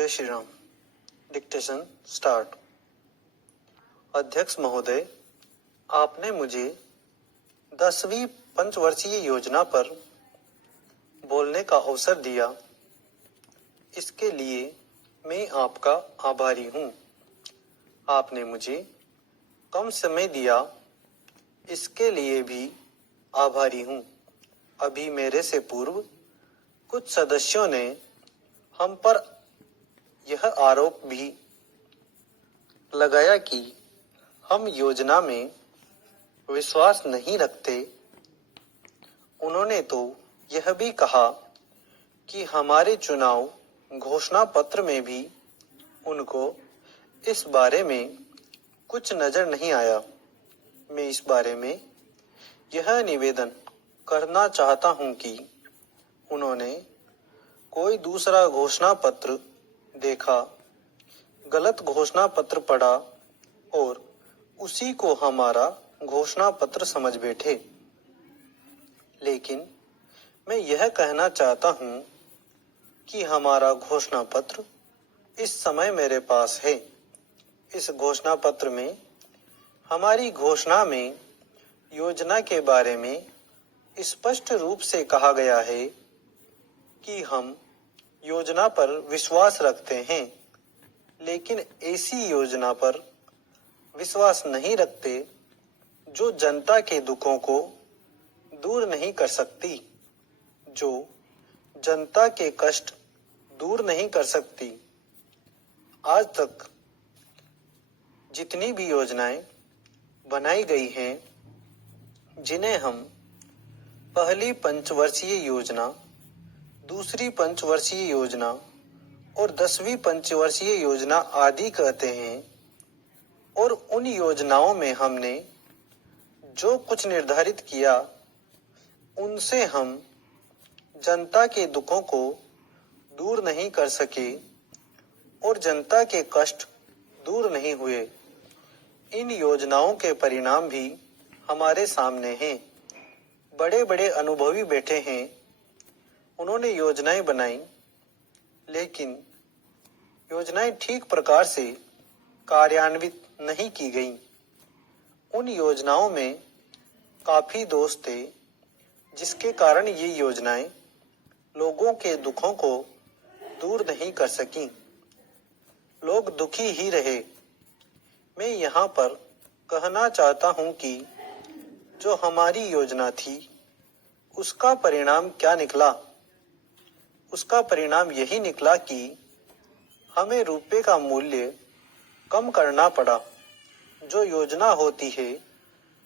जय Shri Ram. Dictation start. अध्यक्ष महोदय, आपने मुझे 10वीं पंचवर्षीय योजना पर बोलने का अवसर दिया, इसके लिए मैं आपका आभारी हूँ। आपने मुझे कम समय दिया, इसके लिए भी आभारी हूँ। अभी मेरे से पूर्व कुछ सदस्यों ने हम पर यह आरोप भी लगाया कि हम योजना में विश्वास नहीं रखते। उन्होंने तो यह भी कहा कि हमारे चुनाव घोषणा पत्र में भी उनको इस बारे में कुछ नजर नहीं आया। मैं इस बारे में यह निवेदन करना चाहता हूं कि उन्होंने कोई दूसरा घोषणा पत्र देखा, गलत घोषणा पत्र पढ़ा और उसी को हमारा घोषणा पत्र समझ बैठे। लेकिन मैं यह कहना चाहता हूं कि हमारा घोषणा पत्र इस समय मेरे पास है। इस घोषणा पत्र में हमारी घोषणा में योजना के बारे में स्पष्ट रूप से कहा गया है कि हम योजना पर विश्वास रखते हैं, लेकिन ऐसी योजना पर विश्वास नहीं रखते जो जनता के दुखों को दूर नहीं कर सकती, जो जनता के कष्ट दूर नहीं कर सकती। आज तक जितनी भी योजनाएं बनाई गई हैं, जिन्हें हम पहली पंचवर्षीय योजना, दूसरी पंचवर्षीय योजना और 10वीं पंचवर्षीय योजना आदि कहते हैं, और उन योजनाओं में हमने जो कुछ निर्धारित किया, उनसे हम जनता के दुखों को दूर नहीं कर सके और जनता के कष्ट दूर नहीं हुए। इन योजनाओं के परिणाम भी हमारे सामने हैं। बड़े बड़े अनुभवी बैठे हैं, उन्होंने योजनाएं बनाई, लेकिन योजनाएं ठीक प्रकार से कार्यान्वित नहीं की गईं। उन योजनाओं में काफी दोष थे, जिसके कारण ये योजनाएं लोगों के दुखों को दूर नहीं कर सकीं। लोग दुखी ही रहे। मैं यहाँ पर कहना चाहता हूँ कि जो हमारी योजना थी, उसका परिणाम क्या निकला? उसका परिणाम यही निकला कि हमें रुपए का मूल्य कम करना पड़ा। जो योजना होती है,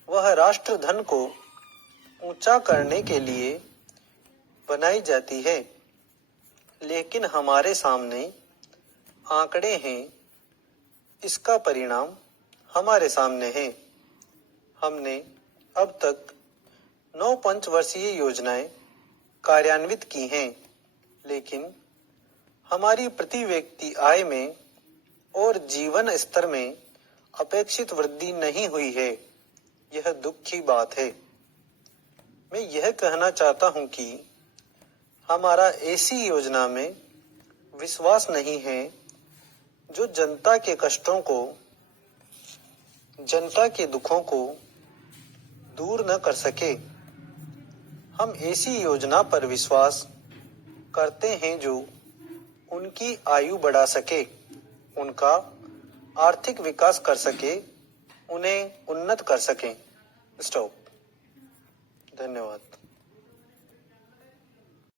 वह राष्ट्र धन को ऊंचा करने के लिए बनाई जाती है, लेकिन हमारे सामने आंकड़े हैं। इसका परिणाम हमारे सामने है। हमने अब तक 9 पंचवर्षीय योजनाएं कार्यान्वित की हैं, लेकिन हमारी प्रति व्यक्ति आय में और जीवन स्तर में अपेक्षित वृद्धि नहीं हुई है। यह दुख की बात है। मैं यह कहना चाहता हूं कि हमारा ऐसी योजना में विश्वास नहीं है जो जनता के कष्टों को, जनता के दुखों को दूर न कर सके। हम ऐसी योजना पर विश्वास करते हैं जो उनकी आयु बढ़ा सके, उनका आर्थिक विकास कर सके, उन्हें उन्नत कर सके। स्टॉप। धन्यवाद।